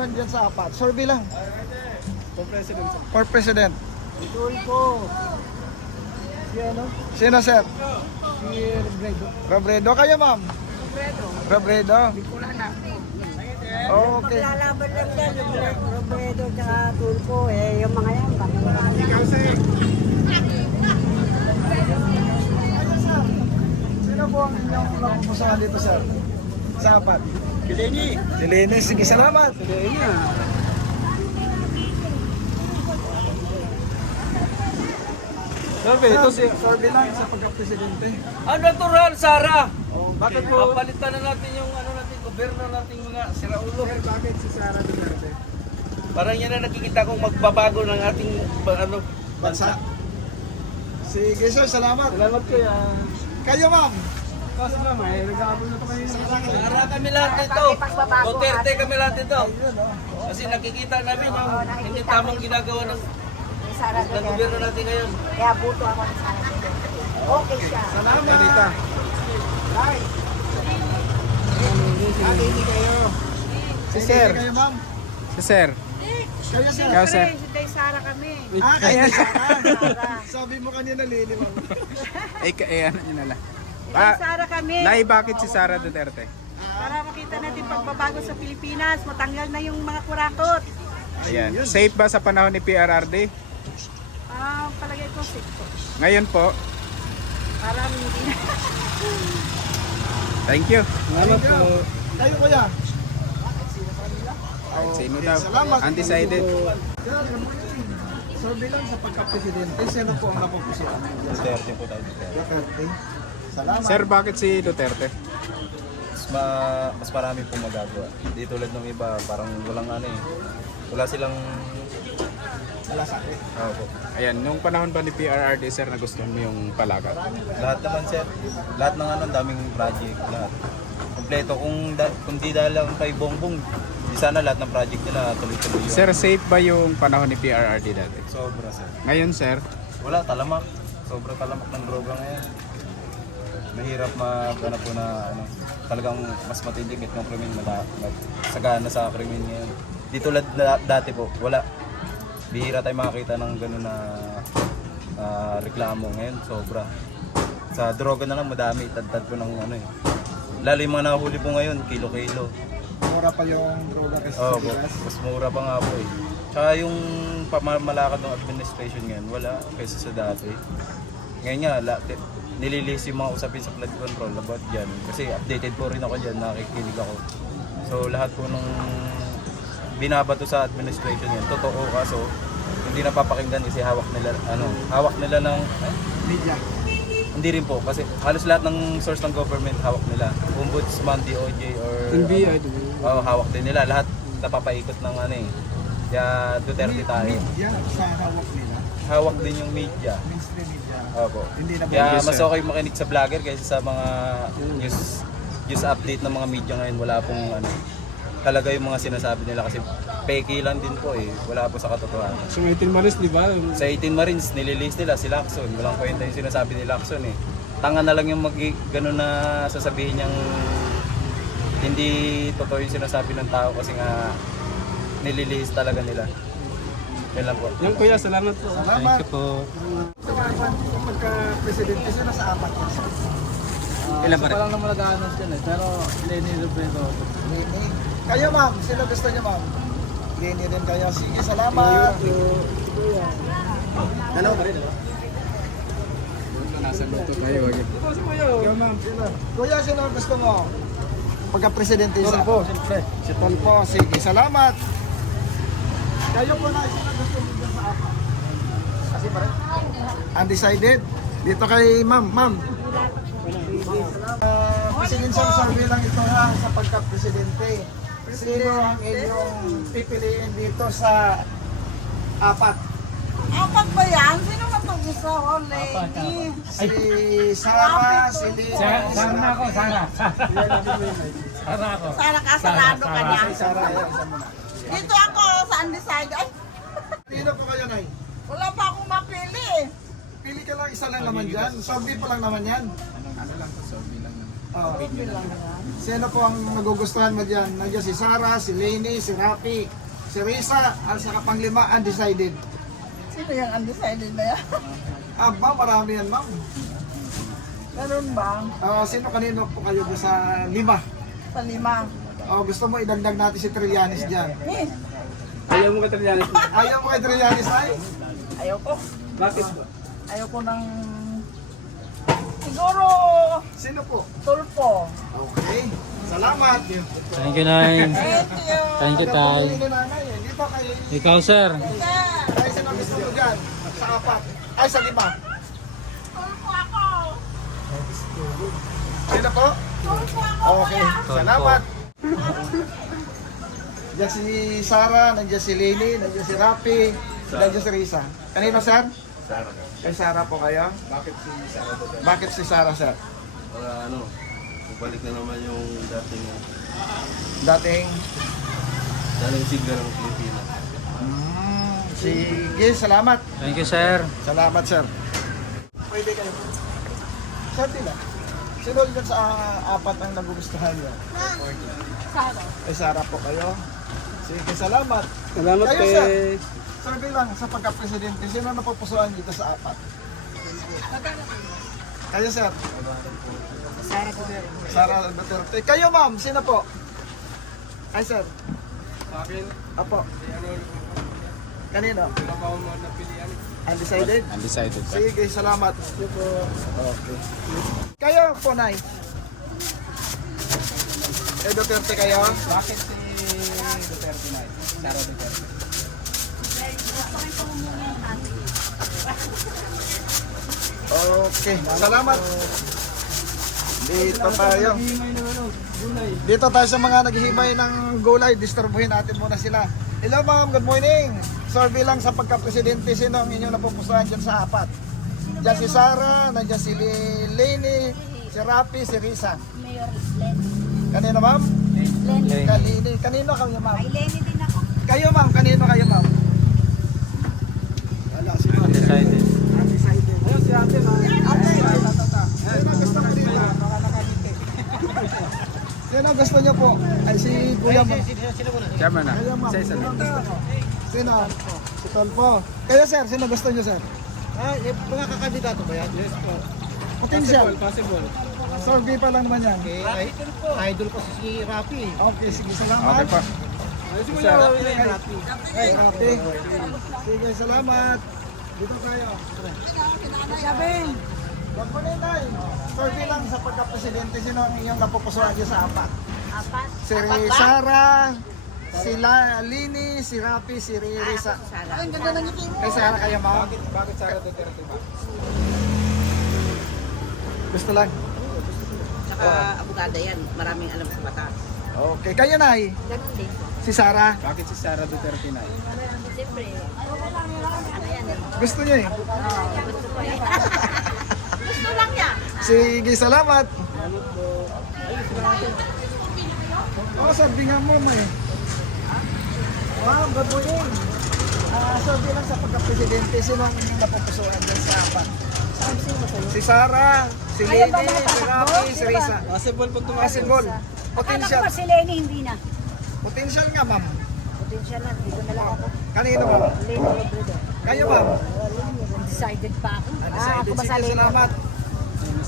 nagustuhan dyan sa apat? Survey lang. For President. For President. Ituloy ko. Si ano? Sino, sir? Si Robredo. Robredo. Kayo, ma'am? Robredo. Wala na. Okay. Lalaban lang dyan, Robredo tsaka Tulfo, yung mga yan, bakit wala ka Ikaw, sir. Sino po ang inyong napupusahan dito, sir? Sa apat? Si Lenny. Si Lene. Sige, salamat. Si Lenny Sabi, ito si... Survey lang sa pagka-presidente. Natural, Sara. Bakit po? Papalitan na natin yung ano natin, gobyerno natin mga siraulo. Sir, bakit si Sara Duterte? Parang yan na nakikita kong magbabago ng ating ano, Bansa. Sige, sir. Salamat. Salamat ko yan. Kayo, ma'am? Kaso lang, nag-aabol na pa kayo. Sara kami lahat dito. Duterte kami lahat dito. Kasi nakikita namin yung hindi tamang ginagawa ng Sara gobyerno natin ngayon. Kaya buto ako ng Sara Duterte. Okay siya. Salamat. Hindi kayo. Si sir. Kayo, ma'am? Si Sir. Kayo, sir. Ikaw, sir. Kay Sara kami. Kayo, Sara. Sabi mo kanina, Lene, ma'am. Ano yun na lang. Kay Sara kami. Nay, bakit si Sara Duterte? Para makita natin pagbabago sa Pilipinas, matanggal na yung mga kurakot. Ayan. Safe ba sa panahon ni PRRD? Palagay ko sikto. Ngayon po. Parang hindi na. Thank you. Salamat po. Kayo, kuya. Kahit sino daw. Salamat. Undecided. Sir, survey lang sa pagka-presidente. Sino po ang napupusuan? Duterte po tayo. Duterte. Salamat. Sir, bakit si Duterte? Mas marami pong magagawa. Di tulad ng iba, parang walang ano eh. Wala silang... Wala sa akin. Opo. Ayan, nung panahon ba ni PRRD, sir, nagustuhan mo yung Palaga? Lahat naman sir. Lahat ng ano, daming project. Lahat. Kompleto. Kung di dahil lang kay Bongbong, di sana lahat ng project nila tuloy-tuloy yun. Sir, safe ba yung panahon ni PRRD dati? Sobra sir. Ngayon, sir, Wala, talamak. Sobra talamak ng droga ngayon. Mahirap ano po na ano, talagang mas matindi ng krimen, sagana sa krimen ngayon. Di tulad dati po, wala. Bihira tayo makakita ng gano'n na reklamo ngayon, sobra. Sa droga na lang madami, tad-tad po ng ano eh. Lalo yung mga nahuli po ngayon, kilo-kilo. Mura pa yung droga kasi sa Oo, Pilas. mas mura pa nga po eh. Tsaka yung pamamalakad ng administration ngayon, wala kaysa sa dati. Ngayon nga, nililis yung mga usapin sa flood control about dyan. Kasi updated po rin ako dyan, nakikinig ako. So lahat po nung binabato sa administration yan, totoo, kaso hindi napapakinggan kasi hawak nila ng Media. hindi rin po kasi halos lahat ng source ng government hawak nila. Ombudsman, DOJ or hawak din nila lahat, napapaikot ng ano eh. Kaya Duterte tayo. Media sa hawak nila. Hawak din yung media. Mainstream media. Opo. Hindi na Kaya Yes, mas sir. okay makinig sa vlogger kaysa sa mga news update ng mga media ngayon. Wala pong ano, talaga yung mga sinasabi nila kasi peke lang din po eh. Wala po sa katotohanan. sa 18 Marines, di ba? Sa 18 Marines, nililis nila si Lacson. Walang kwenta yung sinasabi ni Lacson eh. Tanga na lang yung gano'n na sasabihin niyang hindi totoo yung sinasabi ng tao kasi nga nililis talaga nila. Yan lang po. Yung kuya, salamat po. Salamat. Thank you po. Pagka-presidente, sino sa apat? Ilan pa rin? Parang naman nag-aanos yan eh. Pero Lenny Robredo. Lene. Kayo, ma'am. Sino gusto niyo, ma'am? Lene rin kayo. Sige, salamat. Ano pa rin? Nasa luto tayo. Kayo, ma'am. Sino? Kuya, sino gusto mo? Pagka-presidente sa Po, siyempre. Si Tolpo. Sige, salamat. Kayo po na, sino gusto mo dyan sa apat? Kasi pa rin? Undecided. Dito kay ma'am. Ma'am. Presidential survey lang ito ha sa pagka-presidente. Sino ang inyong pipiliin dito sa apat? Apat ba yan? Sino matag-isa? Lady. Si Sara, si Lene. Sana ako, sana. Sana ka, sarado ka niya. Si Sara, ayan, isa muna. Dito ako sa undecided. Ay, Pino po kayo, Nay? wala pa akong mapili. Pili ka lang, isa lang naman dyan. Survey pa lang naman yan. Ano lang to, survey lang. Oh. Opinion lang. Sino po ang nagugustuhan mo dyan? Nandiyan si Sarah, si Lainey, si Rafi, si Risa, at saka panglima, undecided. Sino yung undecided na yan? Ma'am, marami yan, ma'am. Meron ba? Sino kanino po kayo doon sa lima? Sa 5. Gusto mo idagdag natin si Trillanes dyan. Eh, Ayaw mo ka Trillanes? Ayaw mo kay Trillanes ay? ayaw ko. Bakit po? Ayaw ko ng... Siguro, Sino po? tulpo. Okay. Salamat. Thank you, Nay. Thank you. Thank you, Tay. Dito kayo. Ikaw, sir. Ay, sino gusto mo dyan? Sa 4. Ay, sa 5. Tulpo ako. Sino po? Tulpo ako. Okay. Salamat. Nandiyan si Sarah, nandiyan si Lily, nandiyan si Rafi, nandiyan si Risa. Kanino, sir? Sarah. Kay Sarah po kayo? Bakit si Sarah po? Bakit si Sarah, sir? Para balik na naman yung Dating dating sigla ng Pilipinas. sige, salamat. Thank you, sir. Salamat, sir. Pwede kayo. Sir, tila. Sino dyan sa 4 ang nagugustuhan niyo? Sarah. Kay Sarah po kayo. Sige, salamat. Salamat Kayo, kay... sir. Sir, bilang sa pagka-presidente, sino napupusuan dito sa 4? Kayo, sir. Sarah Cordero. Sara Duterte. Kayo, ma'am, sino po? Ay, sir. Akin, Apo. Kanino? wala pa akong napilian. Undecided? Undecided pa. Sige, salamat. Okay. Kayo po, Nay. Duterte kayo? Bakit si Duterte na? Sarah Duterte. Okay, salamat. Dito tayo. Dito tayo sa mga naghihimay ng gulay. Disturbuhin natin muna sila. Hello, ma'am. Good morning. Survey lang sa pagka-presidente. Sino ang inyong napupusuan dyan sa 4? Diyan si Sarah, nandiyan si Lainey, si Rafi, si Risa. Mayor Len. Kanino, ma'am? Len. Kanino. Kanino kayo, ma'am? Ay, Lenny din ako. Kayo, ma'am. Kanino kayo, ma'am? Wala, sino? Undecided. Undecided. Ayun, si ate, ma'am. Ate, sino gusto mo dito? Sino gusto niyo po? Ay, si Kuya, ma'am. Chairman na. Kayo, ma'am. Isa-isa Sino lang. gusto mo? Sino? Si Tolpo. Kayo, sir. Sino gusto niyo, sir? Mga kakandidato ba yan? Yes po. Potential. Possible. Survey pa lang naman yan. Idol ko si Rafi. Okay, sige, Okay salamat. pa. Ay, Rafi. Sige, salamat. Dito tayo. Sabi. Wag mo na, Nay. Survey lang sa pagka-presidente. Sino ang inyong napupusuan niyo sa 4? Apat. Si Sarah, si Lini, si Rafi, si Risa. Ay, ang ganda ng ngiti mo. Kay Sarah kayo, ma'am? Bakit Sarah Duterte ba? Gusto lang. Tsaka abogada yan, maraming alam sa batas. Okay, kayo, Nay. Ganun din. Si Sarah. Bakit si Sarah Duterte na? Siyempre, ano yan eh. Gusto niyo eh. Gusto ko eh. Gusto lang yan. Sige, salamat. Sabi nga mo, may. Ma'am, good morning. Sabi lang sa pagka-presidente, sino ang inyong napupusuan dyan sa 4? Si Sarah, si Lady, si Rafi, si Risa. Possible po Possible. Akala ko Potential. pa si Lenny, hindi na. Potential nga, ma'am. Potential na, dito na lang ako. Kanino, ma'am? Lenny Robredo. Kayo, ma'am. Undecided pa ako. Undecided. Ako ba sa Sige, Lenny? salamat.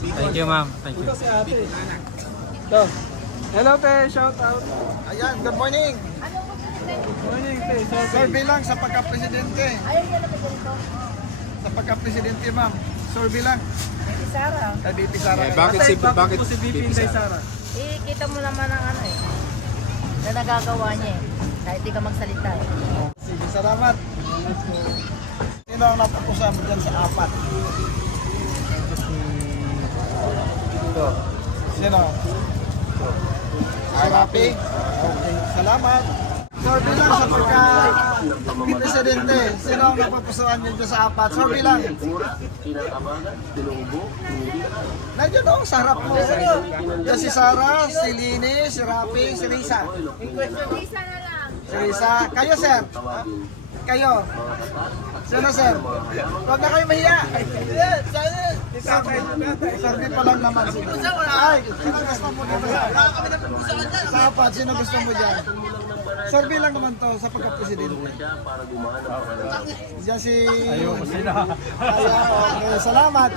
Thank you, ma'am. Thank you. Hello, te. Shout out. Ayan, good morning. Morning, te. Survey lang sa pagka-presidente. Ayaw niya na ganito. Sa pagka-presidente, ma'am. Survey lang. Si Sarah. Kay BP Sara. Bakit si si BP Sara? Eh, kita mo naman ang ano eh. Na nagagawa niya eh. Kahit di ka magsalita eh. Sige, salamat. Sino ang napupusuan mo dyan sa 4? Ito. Sino? Si Rafi? Okay, salamat. Survey lang sa pagka-presidente. Sino ang napupusuan nyo dyan sa 4? Survey lang. Nandiyan o, sa harap mo. Yan si Sarah, si Lini, si Rafi, si Risa. Risa na lang. Si Risa. Kayo, sir? Kayo? Sino, sir? Huwag na kayo mahiya. Sorbi pa lang naman. Ay, sino gusto mo dito sa apat? Sino gusto mo dyan? Sorbi lang naman to sa pagka-presidente. Diyan si... Ayoko sila. Okay, salamat.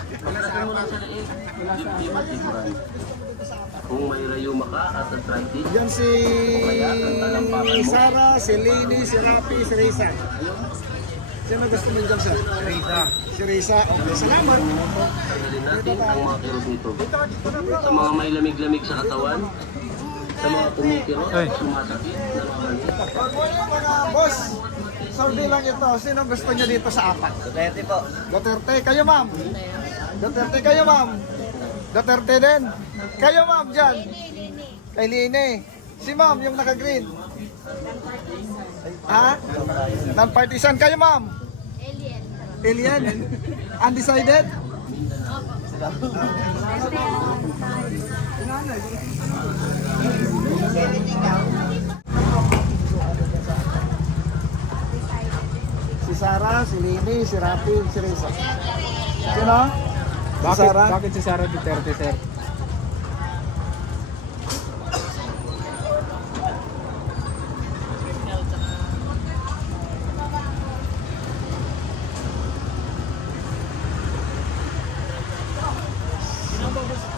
Kung may rayuma ka at Atlantic, Diyan si Sara, si Lini, si Rapi, si Risa. Sino gusto mo dyan, sir? Risa. Si Risa. Okay, salamat. tanggalin natin ang mga kirot nito. Sa mga may lamig-lamig sa katawan, sa mga kumikirot, sumasakit, namamanhid. Good morning mga boss. Sorbi lang ito. Sino gusto niyo dito sa apat? Duterte po. Duterte. Kayo, ma'am. Duterte kayo, ma'am. Duterte din. Kayo, ma'am, dyan. Kay Lini. Si ma'am, yung naka-green. Ha? Non-partisan. Kayo, ma'am. Alien. Undecided? Si Sara, si Lini, si Rafi, si Risa. Sino? Si Sara? Bakit si Sara Duterte, sir?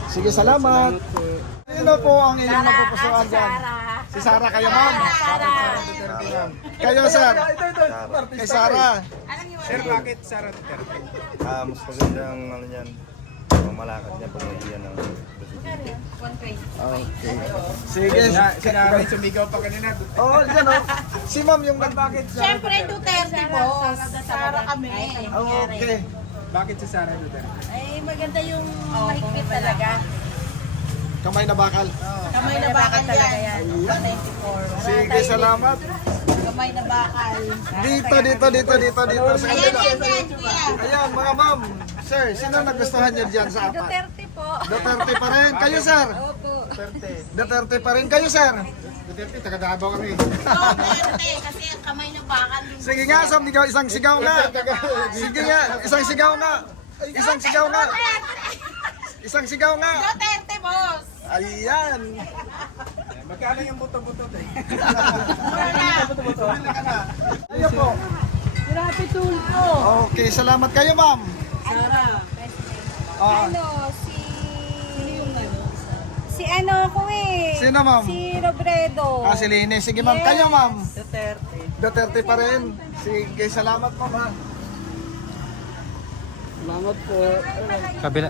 Sige, salamat. Sino po ang inyong napupusuan dyan? Si Sara kayo, ma'am? Kayo, sir? Kay Sara. Sir, bakit Sara Duterte? Mas maganda ang ano yan, malakad niya pag nagyan ng presidente. Okay. Sige. Sinabi, sumigaw pa kanina. Oo, dyan o. Si ma'am yung nagbakit sa... Siyempre, Duterte po. Sara kami. Okay. Bakit si Sara Duterte? Ay, maganda yung mahigpit talaga. Kamay na bakal. Kamay na bakal yan. 194. Sige, salamat. Kamay na bakal. Dito. Sa Ayan, kanila. yan, kuya. Ayan, mga ma'am. Sir, sino nagustuhan niyo dyan sa apat? Duterte po. Duterte pa rin. Kayo, sir? Opo. Duterte pa rin. Kayo, sir? Duterte, taga-Davao kami. Duterte, kasi ang kamay na bakal. Sige nga, isang sigaw nga. Sige nga, isang sigaw nga. Isang sigaw nga. Isang sigaw nga. Duterte, boss. Ayan. Magkano yung buto-buto eh? Ayan po. Grabe tulpo. Okay, salamat kayo, ma'am. Sara. Ah, Si ano ko eh. sino, ma'am? Si Robredo. Si Lini. Sige, ma'am. Kayo, ma'am. Duterte. Duterte pa rin. Sige, salamat, ma'am. Ha? Salamat po. Kabila.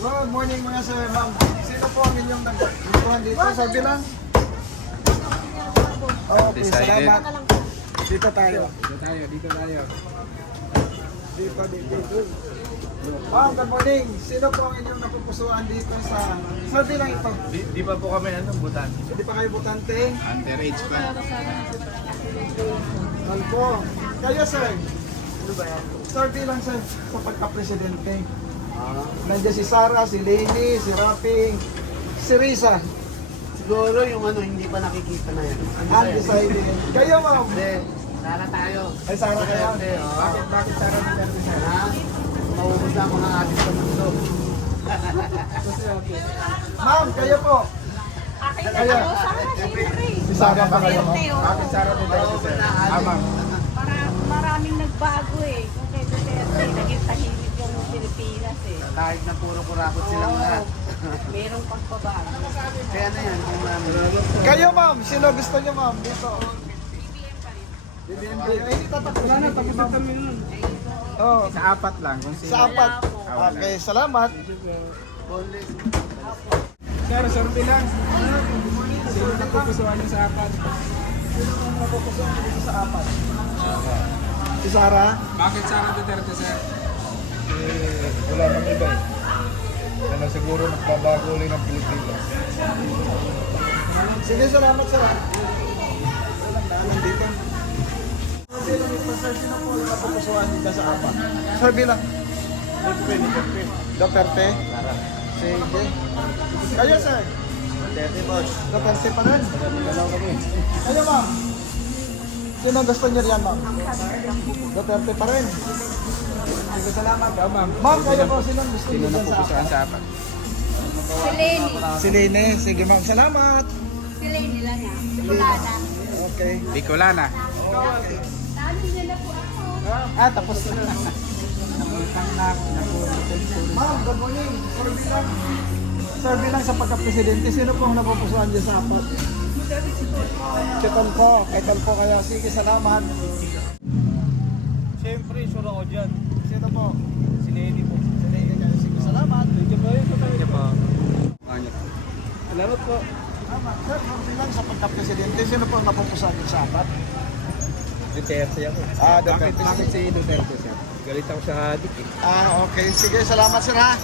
Good morning mga sir, ma'am. Sino po ang inyong nagtuhan dito? Sabi lang. Okay, Decided. salamat. Dito tayo. Dito tayo. Dito. Ma'am, good morning. Sino po ang inyong napupusuan dito sa... Sabi lang ito. Di pa po kami butan. Hindi pa kayo butante. Underage pa. Alpo. Kayo, sir. Sabi lang, sir, sa pagka-presidente. Nandiyan si Sara, si Leni, si Rafi, si Risa. Siguro yung ano, hindi pa nakikita na yan. Undecided. Kayo, ma'am. Sara tayo. Ay, Sara kayo. Bakit Sara Duterte, sir? Ha? Maubos na ako ng atis sa mundo. Ma'am, kayo po. Kayo. Si Sara pa kayo, ma'am. Bakit Sara Duterte, sir? Ma'am. Maraming nagbago eh. Kung kay Duterte, naging tahimik yung Pilipinas eh. Kahit na puro kurakot silang lahat. Merong pagbabago. Kaya na yan, kung Kayo, ma'am. Sino gusto niyo, ma'am? Dito. BBM kayo. Ay, hindi tatakbo. Wala na, pag-isap kami nun. Oh, Sa apat lang. Kung sino. sa apat. Okay, salamat. Sir, survey lang. Sino napupusuan niyo sa apat? Sino ang napupusuan niyo dito sa apat? Si Sara? Bakit Sara Duterte, sir? Wala nang iba eh. Yan ang siguro magbabago ulit ng Pilipinas. Sige, salamat, sir. Nandito. Sino dito, sir? Sino po yung napupusuan niyo sa apat? Sir, bilang. Duterte? Sige. Kayo, sir? Duterte pa rin. Kayo ma'am? Sino gusto niyo riyan ma'am? Duterte pa rin. Salamat. Ma'am. Ma'am, kayo po sino gusto Sino niyo na dyan sa pupusuan apat? sa apat? Si Lenny. Si Lene. Sige ma'am, salamat. Si Lenny lang niya. Bicolana. Okay. Bicolana. Dami niya na po ako. Tapos na. Namutang na. Ma'am, good morning. Survey lang sa pagka-presidente. Sino po ang napupusuan niyo sa apat? Si Tolpo. Kay Tolpo kayo. Sige, salamat. Siyempre, sure ako dyan. Sino po? Si Lady po. Si Lene kayo. Sige, salamat. Thank you po. Salamat po. Salamat. Sir, survey lang sa pagka-presidente. Sino po ang napupusuan niyo sa apat? Duterte ako. Ah, Bakit Duterte. si Duterte sir? Galit ako sa adik eh. Ah, okay. Sige, salamat sir ha.